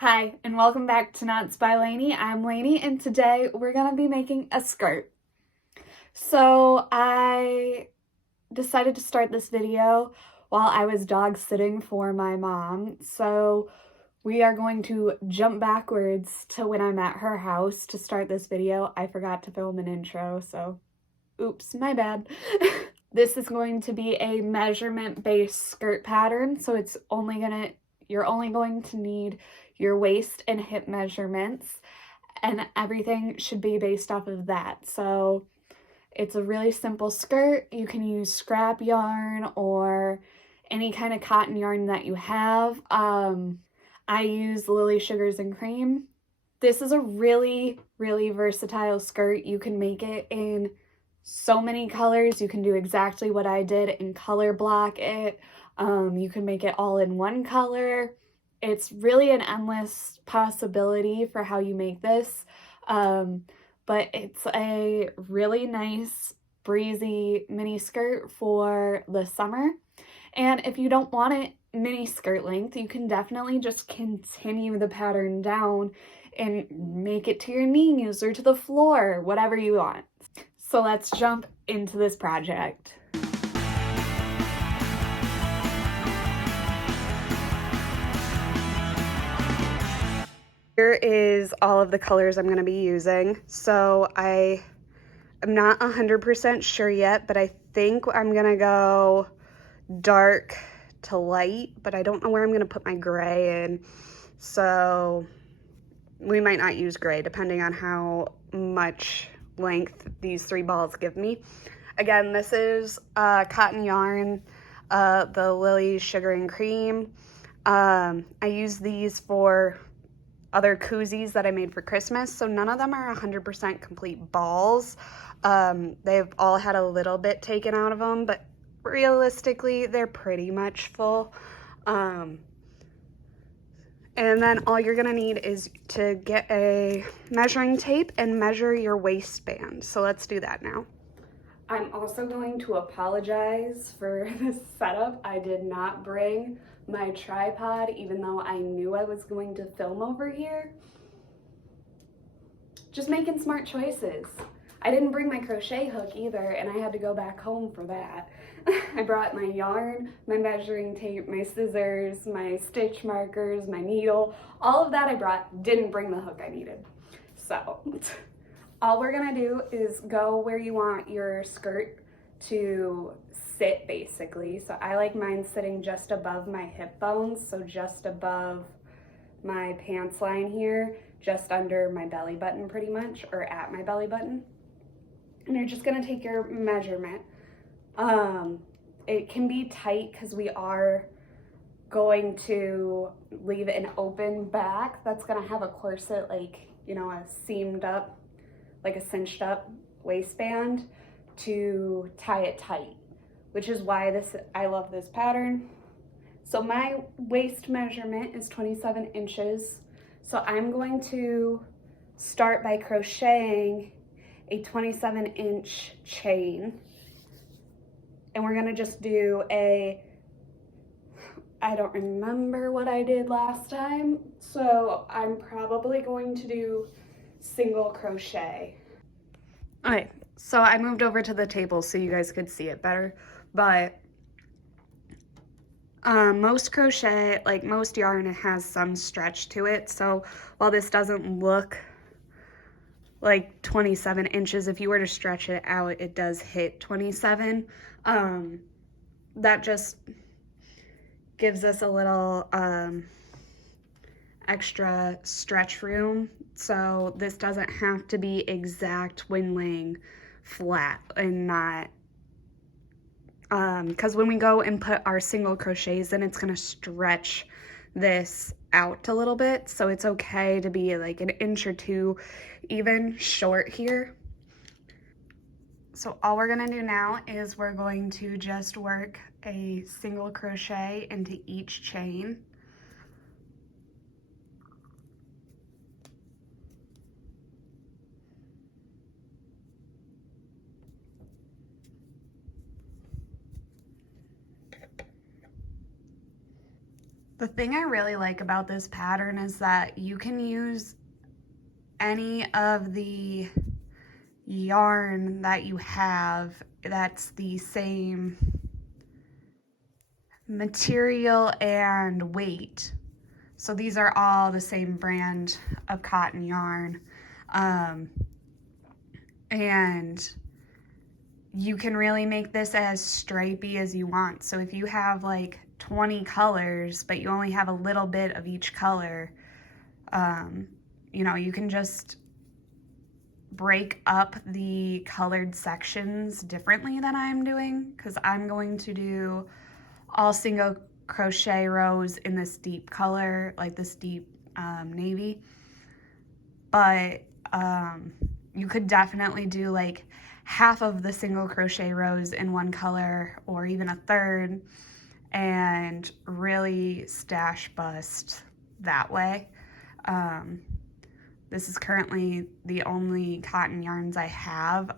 Hi, and welcome back to KnotsByLaney. I'm Lainey, and today we're going to be making a skirt. So I decided to start this video while I was dog sitting for my mom. So we are going to jump backwards to when I'm at her house to start this video. I forgot to film an intro, so oops, my bad. This is going to be a measurement-based skirt pattern, so you're only going to need your waist and hip measurements, and everything should be based off of that. So it's a really simple skirt. You can use scrap yarn or any kind of cotton yarn that you have. I use Lily Sugars and Cream. This is a really, really versatile skirt. You can make it in so many colors. You can do exactly what I did and color block it. You can make it all in one color. It's really an endless possibility for how you make this. But it's a really nice, breezy mini skirt for the summer. And if you don't want it mini skirt length, you can definitely just continue the pattern down and make it to your knees or to the floor, whatever you want. So let's jump into this project. Here is all of the colors I'm going to be using. So I am not 100% sure yet, but I think I'm going to go dark to light, but I don't know where I'm going to put my gray in. So we might not use gray depending on how much length these 3 balls give me. Again, this is cotton yarn, the Lily Sugar and Cream. I use these for other koozies that I made for Christmas, so none of them are 100% complete balls. They've all had a little bit taken out of them, but realistically, they're pretty much full. And then all you're gonna need is to get a measuring tape and measure your waistband. So let's do that now. I'm also going to apologize for this setup. I did not bring my tripod, even though I knew I was going to film over here. Just making smart choices. I didn't bring my crochet hook either, and I had to go back home for that. I brought my yarn, my measuring tape, my scissors, my stitch markers, my needle. All of that I brought, didn't bring the hook I needed. So all we're gonna do is go where you want your skirt to sit, basically. So I like mine sitting just above my hip bones, so just above my pants line here, just under my belly button pretty much, or at my belly button. And you're just gonna take your measurement. It can be tight because we are going to leave an open back that's gonna have a corset, like, you know, a seamed up, like a cinched up waistband to tie it tight, which is why I love this pattern. So my waist measurement is 27 inches. So I'm going to start by crocheting a 27-inch chain. And we're gonna just do I don't remember what I did last time, so I'm probably going to do single crochet. Okay, so I moved over to the table so you guys could see it better, but most crochet, like most yarn, it has some stretch to it. So while this doesn't look like 27 inches, if you were to stretch it out, it does hit 27. That just gives us a little extra stretch room. So this doesn't have to be exact when laying flat and not, because when we go and put our single crochets in, it's gonna stretch this out a little bit. So it's okay to be like an inch or two even short here. So all we're gonna do now is we're going to just work a single crochet into each chain. The The thing I really like about this pattern is that you can use any of the yarn that you have that's the same material and weight. So these are all the same brand of cotton yarn. And you can really make this as stripey as you want. So if you have like 20 colors, but you only have a little bit of each color, you know, you can just break up the colored sections differently than I'm doing, because I'm going to do all single crochet rows in this deep color, like this deep navy. But you could definitely do like half of the single crochet rows in one color, or even a third, and really stash bust that way. This is currently the only cotton yarns I have.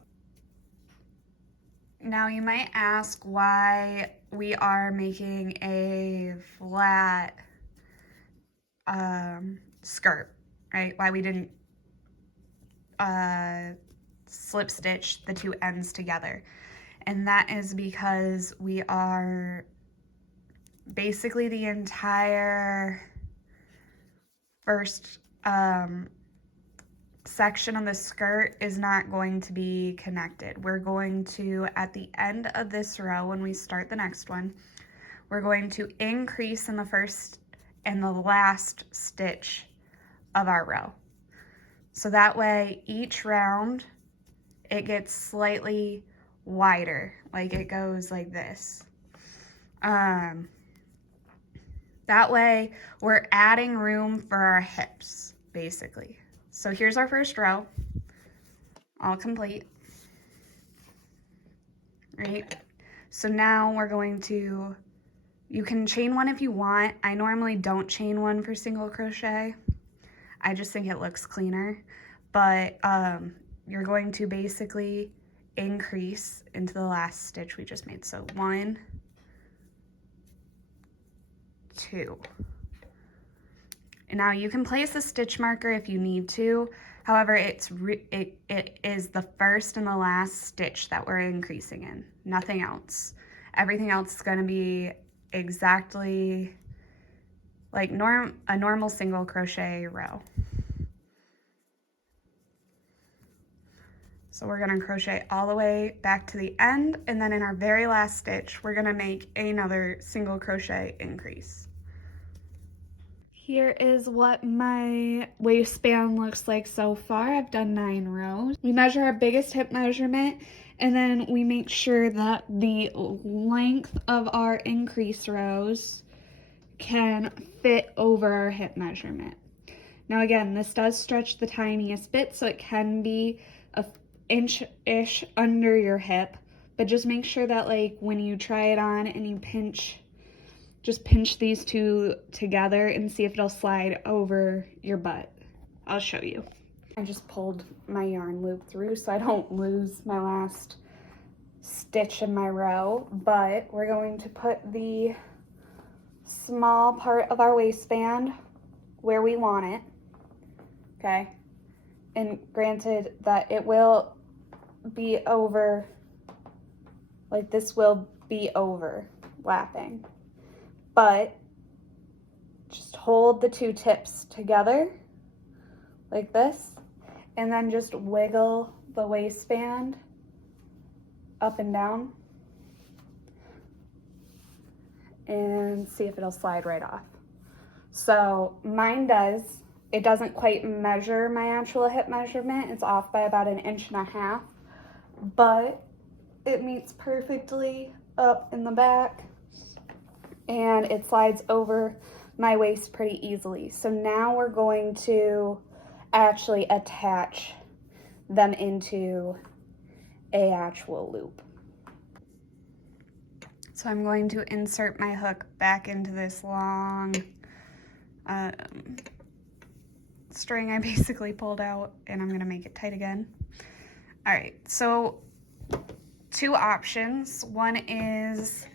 Now you might ask why we are making a flat skirt, right? Why we didn't slip stitch the two ends together. And that is because we are basically the entire first section of the skirt is not going to be connected. We're going to, at the end of this row, when we start the next one, we're going to increase in the first and the last stitch of our row. So that way each round it gets slightly wider, like it goes like this. That way we're adding room for our hips, basically. So here's our first row, all complete, right? So now we're going to, you can chain one if you want. I normally don't chain one for single crochet. I just think it looks cleaner, but you're going to basically increase into the last stitch we just made. So 1, 2. And now you can place a stitch marker if you need to. However, it is the first and the last stitch that we're increasing in, nothing else. Everything else is going to be exactly like a normal single crochet row. So we're going to crochet all the way back to the end, and then in our very last stitch, we're going to make another single crochet increase. Here is what my waistband looks like so far. I've done 9 rows. We measure our biggest hip measurement, and then we make sure that the length of our increase rows can fit over our hip measurement. Now again, this does stretch the tiniest bit, so it can be an inch-ish under your hip, but just make sure that like when you try it on and you pinch, just pinch these two together and see if it'll slide over your butt. I'll show you. I just pulled my yarn loop through so I don't lose my last stitch in my row, but we're going to put the small part of our waistband where we want it, okay? And granted that it will be over, like this will be overlapping, but just hold the two tips together like this, and then just wiggle the waistband up and down and see if it'll slide right off. So mine does. It doesn't quite measure my actual hip measurement. It's off by about 1.5 inches, but it meets perfectly up in the back and it slides over my waist pretty easily. So now we're going to actually attach them into a actual loop. So I'm going to insert my hook back into this long string I basically pulled out, and I'm gonna make it tight again. All right, so 2 options. One is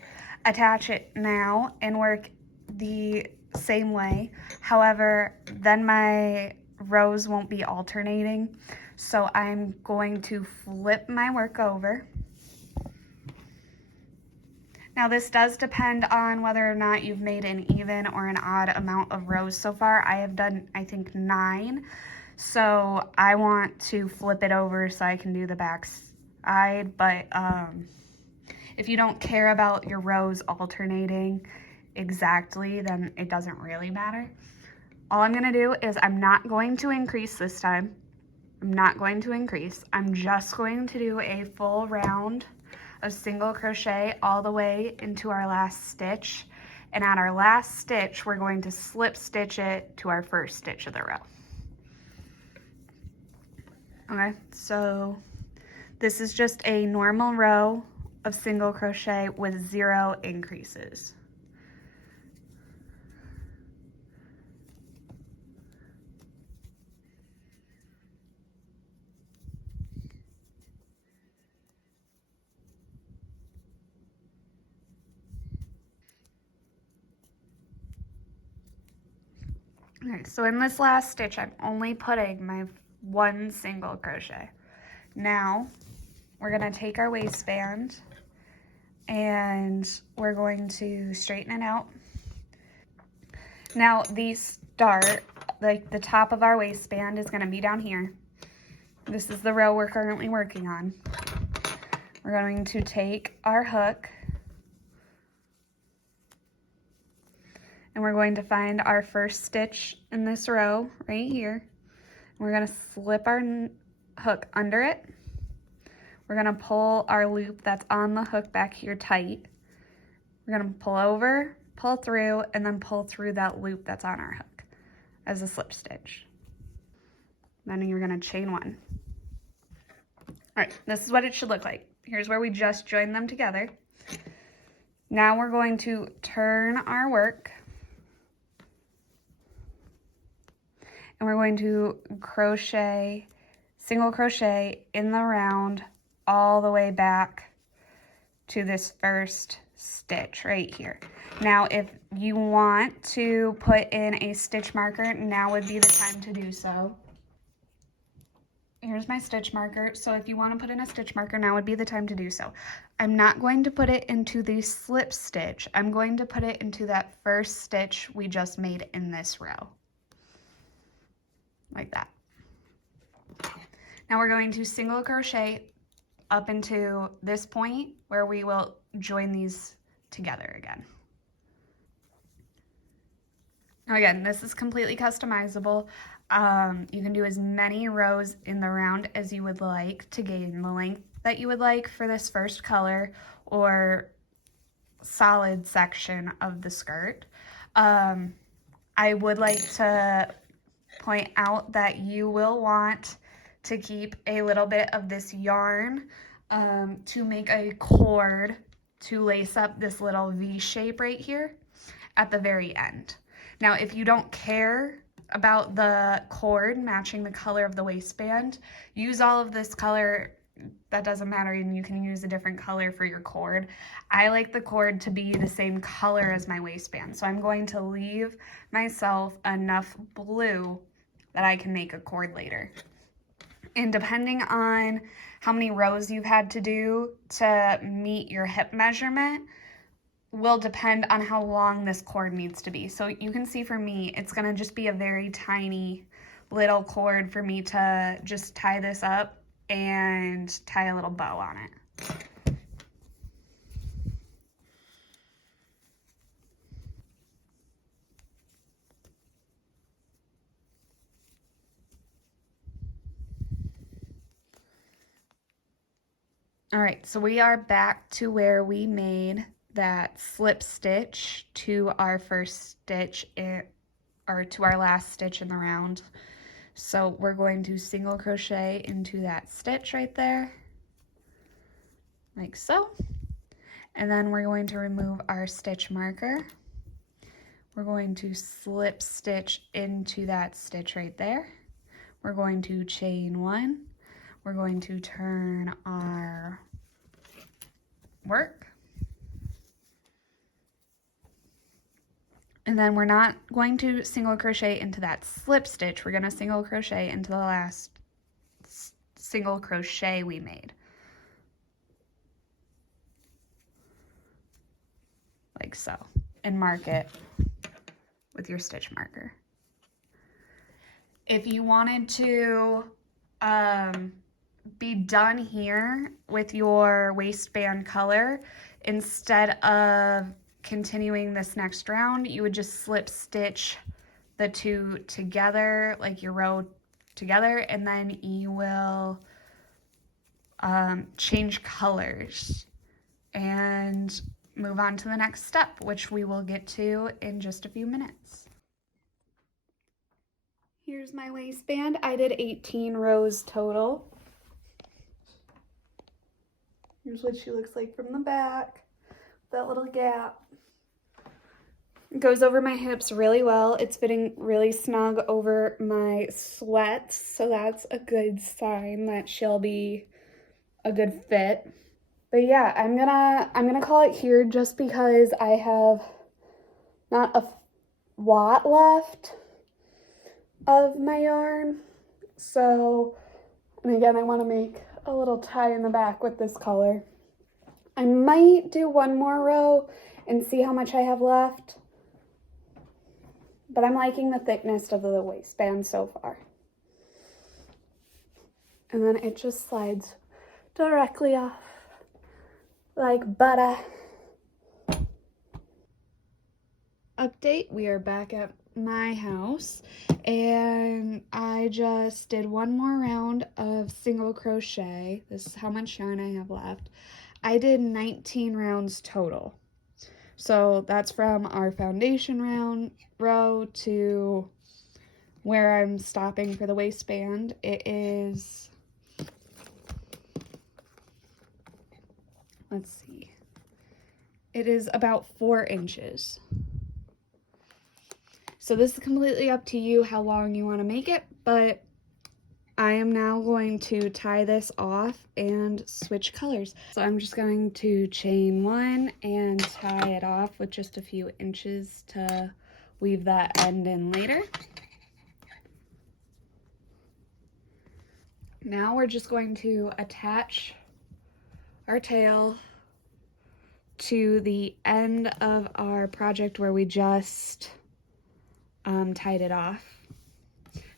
attach it now and work the same way. However, then my rows won't be alternating. So I'm going to flip my work over. Now this does depend on whether or not you've made an even or an odd amount of rows so far. I have done, I think, 9. So I want to flip it over so I can do the back side. But if you don't care about your rows alternating exactly, then it doesn't really matter. All I'm gonna do is I'm not going to increase this time. I'm not going to increase. I'm just going to do a full round of single crochet all the way into our last stitch. And at our last stitch, we're going to slip stitch it to our first stitch of the row. Okay, so this is just a normal row of single crochet with 0 increases. Okay, so in this last stitch, I'm only putting my 1 single crochet. Now, we're gonna take our waistband and we're going to straighten it out. Now, the start, like the top of our waistband is gonna be down here. This is the row we're currently working on. We're going to take our hook and we're going to find our first stitch in this row right here. We're gonna slip our hook under it. We're gonna pull our loop that's on the hook back here tight. We're gonna pull over, pull through, and then pull through that loop that's on our hook as a slip stitch. Then you're gonna chain 1. All right, this is what it should look like. Here's where we just joined them together. Now we're going to turn our work and we're going to crochet, single crochet in the round all the way back to this first stitch right here. Now, if you want to put in a stitch marker, now would be the time to do so. Here's my stitch marker. So if you want to put in a stitch marker, now would be the time to do so. I'm not going to put it into the slip stitch. I'm going to put it into that first stitch we just made in this row. Like that. Now we're going to single crochet up into this point where we will join these together again. Now again, this is completely customizable. You can do as many rows in the round as you would like to gain the length that you would like for this first color or solid section of the skirt. I would like to point out that you will want to keep a little bit of this yarn to make a cord to lace up this little V shape right here at the very end. Now, if you don't care about the cord matching the color of the waistband, use all of this color. That doesn't matter, and you can use a different color for your cord. I like the cord to be the same color as my waistband, so I'm going to leave myself enough blue that I can make a cord later. And depending on how many rows you've had to do to meet your hip measurement will depend on how long this cord needs to be. So you can see for me, it's gonna just be a very tiny little cord for me to just tie this up and tie a little bow on it. All right, so we are back to where we made that slip stitch to our first stitch or to our last stitch in the round. So we're going to single crochet into that stitch right there, like so. And then we're going to remove our stitch marker. We're going to slip stitch into that stitch right there. We're going to chain 1. We're going to turn our work. And then we're not going to single crochet into that slip stitch. We're going to single crochet into the last single crochet we made. Like so. And mark it with your stitch marker. If you wanted to be done here with your waistband color, instead of continuing this next round, you would just slip stitch the two together, like your row together, and then you will change colors and move on to the next step, which we will get to in just a few minutes. Here's my waistband. I did 18 rows total. Here's what she looks like from the back, that little gap. It goes over my hips really well. It's fitting really snug over my sweats, so that's a good sign that she'll be a good fit. But yeah, I'm gonna call it here just because I have not a lot left of my yarn. So, and again, I want to make a little tie in the back with this color. I might do one more row and see how much I have left, but I'm liking the thickness of the waistband so far. And then it just slides directly off like butter. Update, we are back at my house and I just did one more round of single crochet. This is how much yarn I have left. I did 19 rounds total. So that's from our foundation row to where I'm stopping for the waistband. It is, let's see, it is about 4 inches. So this is completely up to you how long you want to make it, but I am now going to tie this off and switch colors. So I'm just going to chain 1 and tie it off with just a few inches to weave that end in later. Now we're just going to attach our tail to the end of our project where we just tied it off.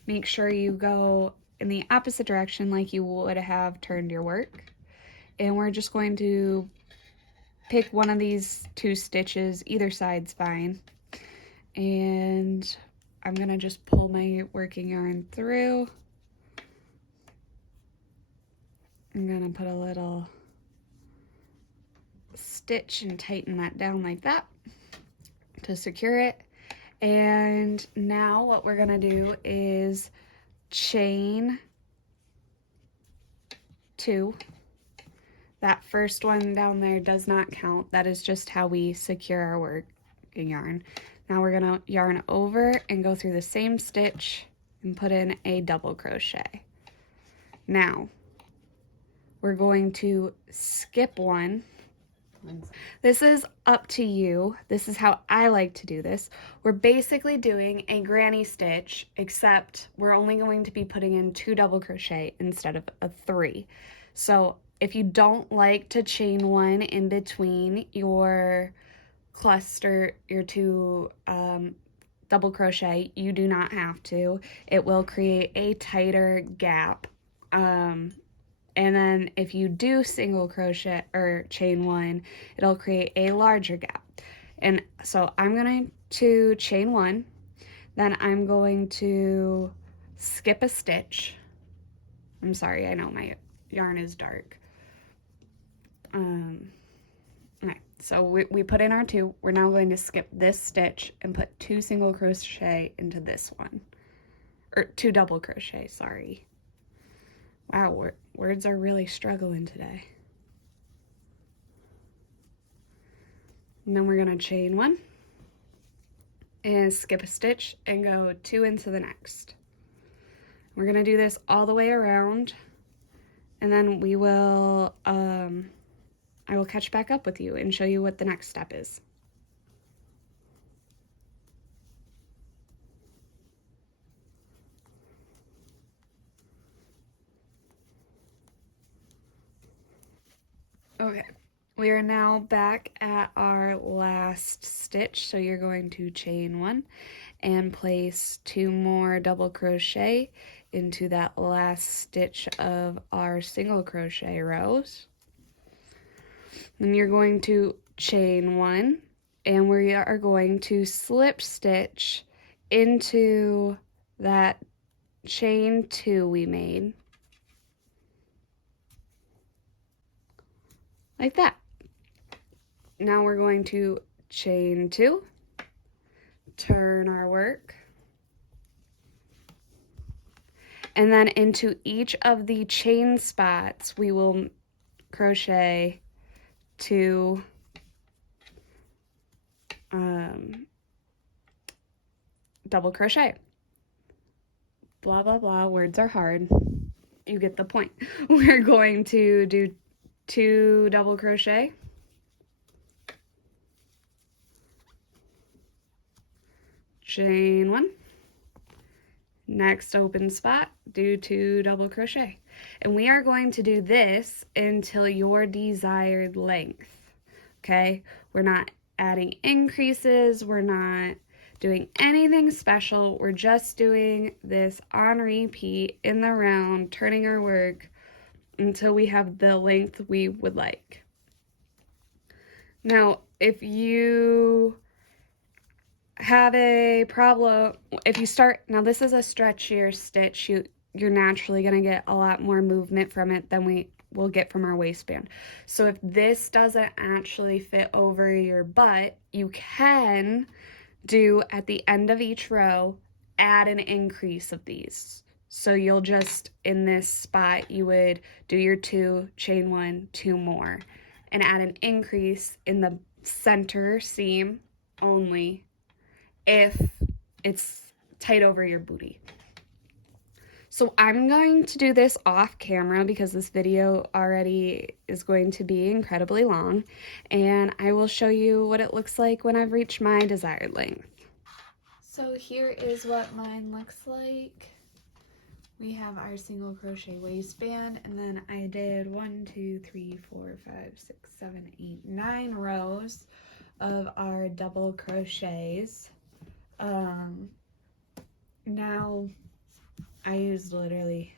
Make sure you go in the opposite direction like you would have turned your work. And we're just going to pick one of these 2 stitches, either side's fine. And I'm gonna just pull my working yarn through. I'm gonna put a little stitch and tighten that down like that to secure it. And now what we're gonna do is chain 2. That first one down there does not count. That is just how we secure our working yarn. Now we're gonna yarn over and go through the same stitch and put in a double crochet. Now we're going to skip one. This is up to you. This is how I like to do this. We're basically doing a granny stitch, except we're only going to be putting in 2 double crochet instead of a 3. So if you don't like to chain 1 in between your cluster, your 2 double crochet, you do not have to. It will create a tighter gap. And then if you do single crochet or chain 1, it'll create a larger gap. And so I'm going to chain 1, then I'm going to skip a stitch. I'm sorry, I know my yarn is dark. Okay, so we put in our 2. We're now going to skip this stitch and put 2 single crochet into this one. Or 2 double crochet, sorry. Wow, words are really struggling today. And then we're going to chain 1 and skip a stitch and go 2 into the next. We're going to do this all the way around, and then we will I will catch back up with you and show you what the next step is. We are now back at our last stitch, so you're going to chain 1 and place 2 more double crochet into that last stitch of our single crochet rows. Then you're going to chain 1 and we are going to slip stitch into that chain 2 we made, like that. Now we're going to chain 2, turn our work, and then into each of the chain spots we will crochet 2 double crochet. Blah blah blah, words are hard. You get the point. We're going to do 2 double crochet, chain 1, next open spot, do 2 double crochet. And we are going to do this until your desired length, okay? We're not adding increases, we're not doing anything special, we're just doing this on repeat in the round, turning our work until we have the length we would like. Now, if you have a problem, if you start, now this is a stretchier stitch, you're naturally going to get a lot more movement from it than we will get from our waistband. So if this doesn't actually fit over your butt, you can do at the end of each row, add an increase of these. So you'll just, in this spot, you would do your 2, chain 1, 2 more, and add an increase in the center seam only if it's tight over your booty. So I'm going to do this off camera because this video already is going to be incredibly long, and I will show you what it looks like when I've reached my desired length. So here is what mine looks like. We have our single crochet waistband, and then I did 1, 2, 3, 4, 5, 6, 7, 8, 9 rows of our double crochets. Now I used literally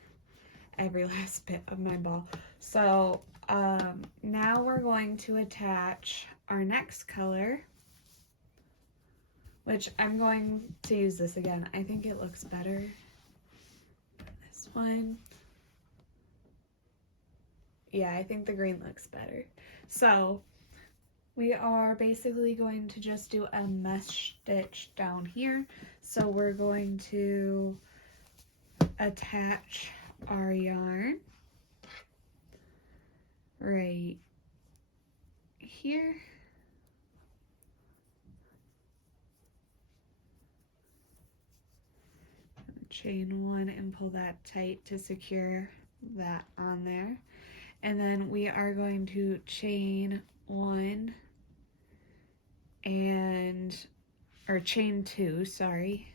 every last bit of my ball. So now we're going to attach our next color, which I'm going to use this again. I think it looks better. This one. Yeah, I think the green looks better. So we are basically going to just do a mesh stitch down here. So we're going to attach our yarn right here. Chain 1 and pull that tight to secure that on there. And then we are going to chain 1 or chain 2, sorry,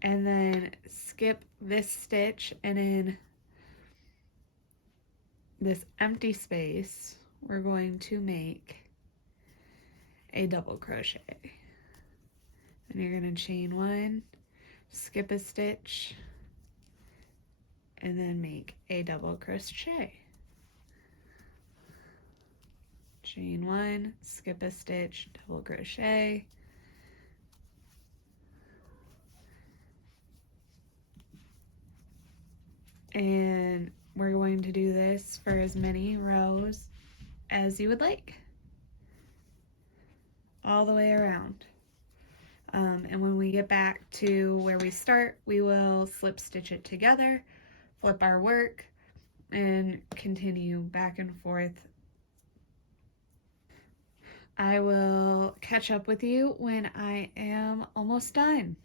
and then skip this stitch, and in this empty space we're going to make a double crochet. And you're going to chain 1, skip a stitch, and then make a double crochet. Chain 1, skip a stitch, double crochet, and we're going to do this for as many rows as you would like, all the way around. And when we get back to where we start, we will slip stitch it together, flip our work, and continue back and forth. I will catch up with you when I am almost done.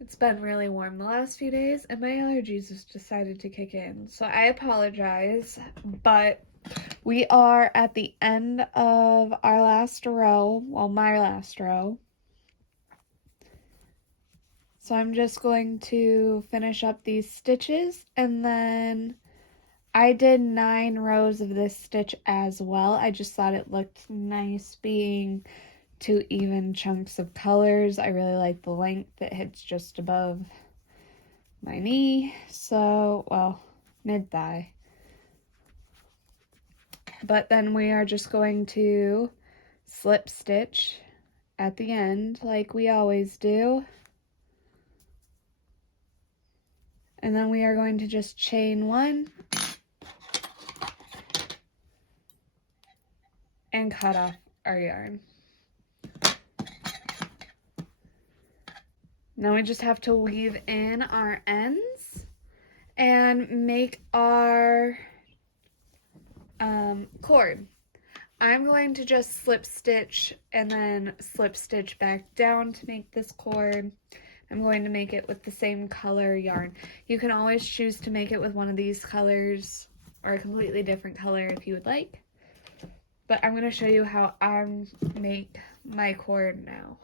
It's been really warm the last few days, and my allergies just decided to kick in, so I apologize, but we are at the end of our last row, well, my last row. So I'm just going to finish up these stitches, and then I did 9 rows of this stitch as well. I just thought it looked nice being 2 even chunks of colors. I really like the length. It hits just above my knee, so, well, mid-thigh. But then we are just going to slip stitch at the end like we always do. And then we are going to just chain 1 and cut off our yarn. Now we just have to weave in our ends and make our cord. I'm going to just slip stitch and then slip stitch back down to make this cord. I'm going to make it with the same color yarn. You can always choose to make it with one of these colors or a completely different color if you would like. But I'm going to show you how I make my cord now.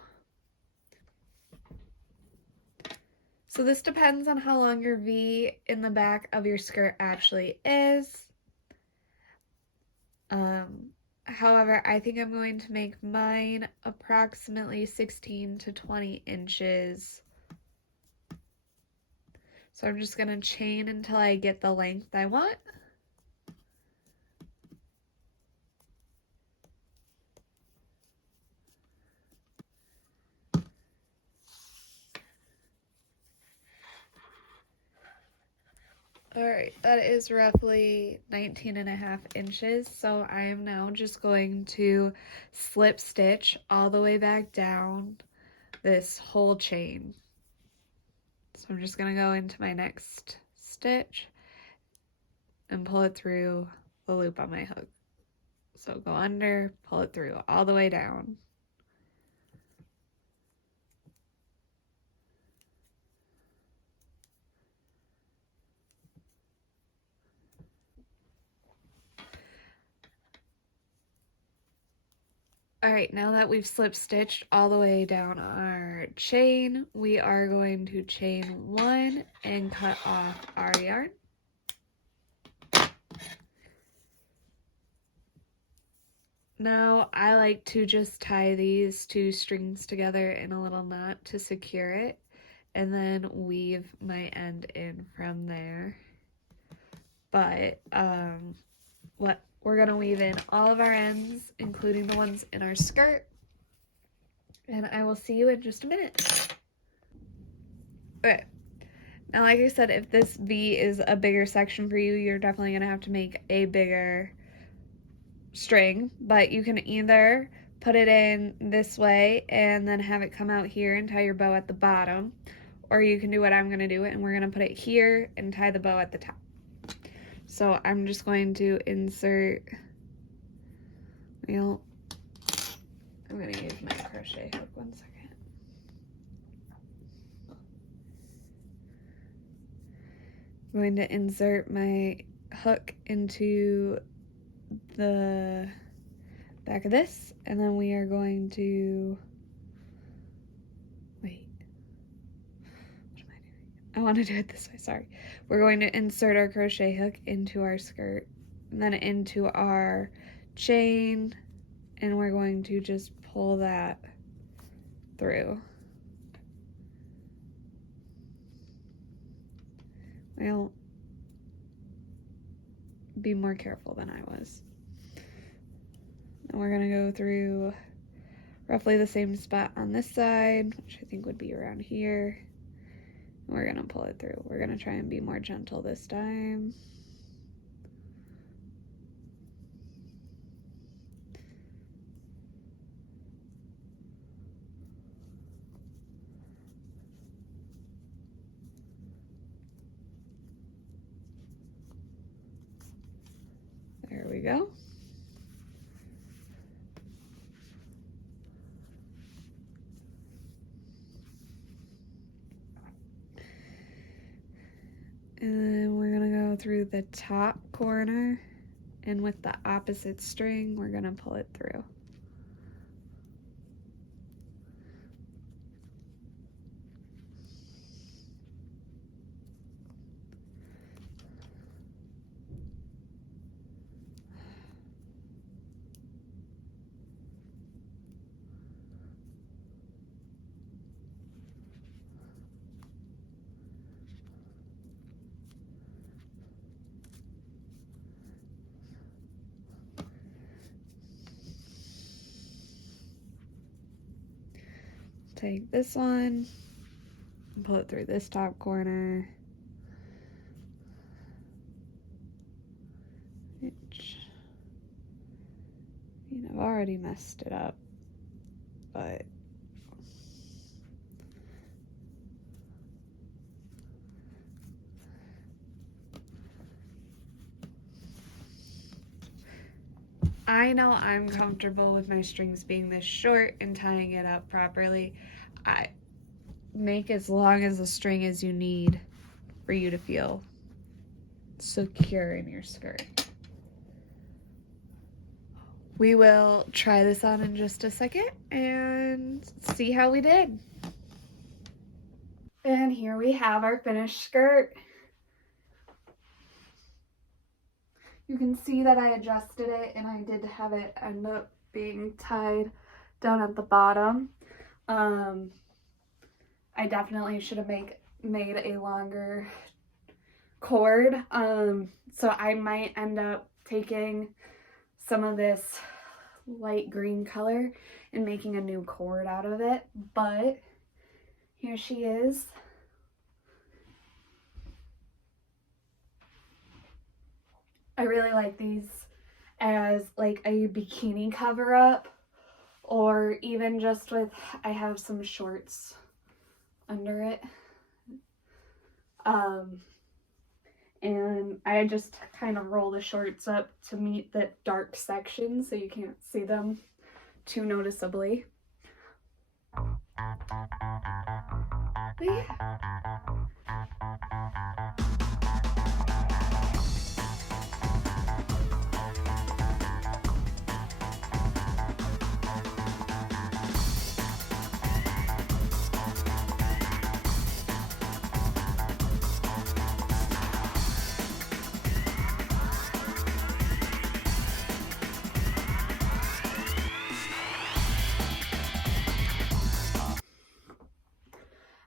So this depends on how long your V in the back of your skirt actually is. However, I think I'm going to make mine approximately 16 to 20 inches. So I'm just going to chain until I get the length I want. Alright, that is roughly 19.5 inches, so I am now just going to slip stitch all the way back down this whole chain. So I'm just going to go into my next stitch and pull it through the loop on my hook. So go under, pull it through all the way down. Alright, now that we've slip stitched all the way down our chain, we are going to chain 1 and cut off our yarn. Now I like to just tie these 2 strings together in a little knot to secure it and then weave my end in from there. But we're gonna weave in all of our ends, including the ones in our skirt, and I will see you in just a minute. Okay, now like I said, if this V is a bigger section for you, you're definitely gonna have to make a bigger string, but you can either put it in this way and then have it come out here and tie your bow at the bottom, or you can do what I'm gonna do, and we're gonna put it here and tie the bow at the top. So I'm just going to insert, I'm going to use my crochet hook, 1 second. I'm going to insert my hook into the back of this, and then we are going to, wait, what am I doing? I want to do it this way, sorry. We're going to insert our crochet hook into our skirt and then into our chain, and we're going to just pull that through. Well, be more careful than I was. And we're gonna go through roughly the same spot on this side, which I think would be around here. And we're gonna pull it through. We're gonna try and be more gentle this time. There we go. And then we're gonna go through the top corner, and with the opposite string, we're gonna pull it through. take this one and pull it through this top corner. Which, I've already messed it up, but I know I'm comfortable with my strings being this short and tying it up properly. I make as long as the string as you need for you to feel secure in your skirt. We will try this on in just a second and see how we did. And here we have our finished skirt. You can see that I adjusted it and I did have it end up being tied down at the bottom. I definitely should have made a longer cord. So I might end up taking some of this light green color and making a new cord out of it. But here she is. I really like these as like a bikini cover up, or even just with, I have some shorts under it. And I just kind of roll the shorts up to meet the dark section so you can't see them too noticeably. But yeah.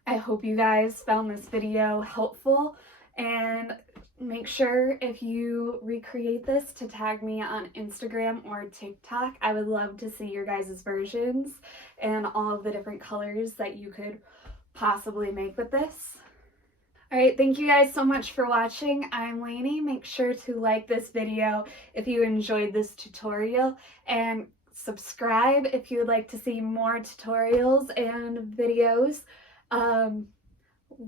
I hope you guys found this video helpful, and make sure if you recreate this to tag me on Instagram or TikTok. I would love to see your guys' versions and all of the different colors that you could possibly make with this. Alright, thank you guys so much for watching. I'm Lainey. Make sure to like this video if you enjoyed this tutorial, and subscribe if you would like to see more tutorials and videos.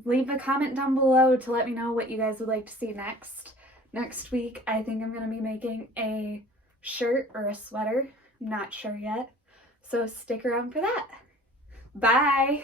Leave a comment down below to let me know what you guys would like to see next. Next week, I think I'm going to be making a shirt or a sweater. I'm not sure yet. So stick around for that. Bye!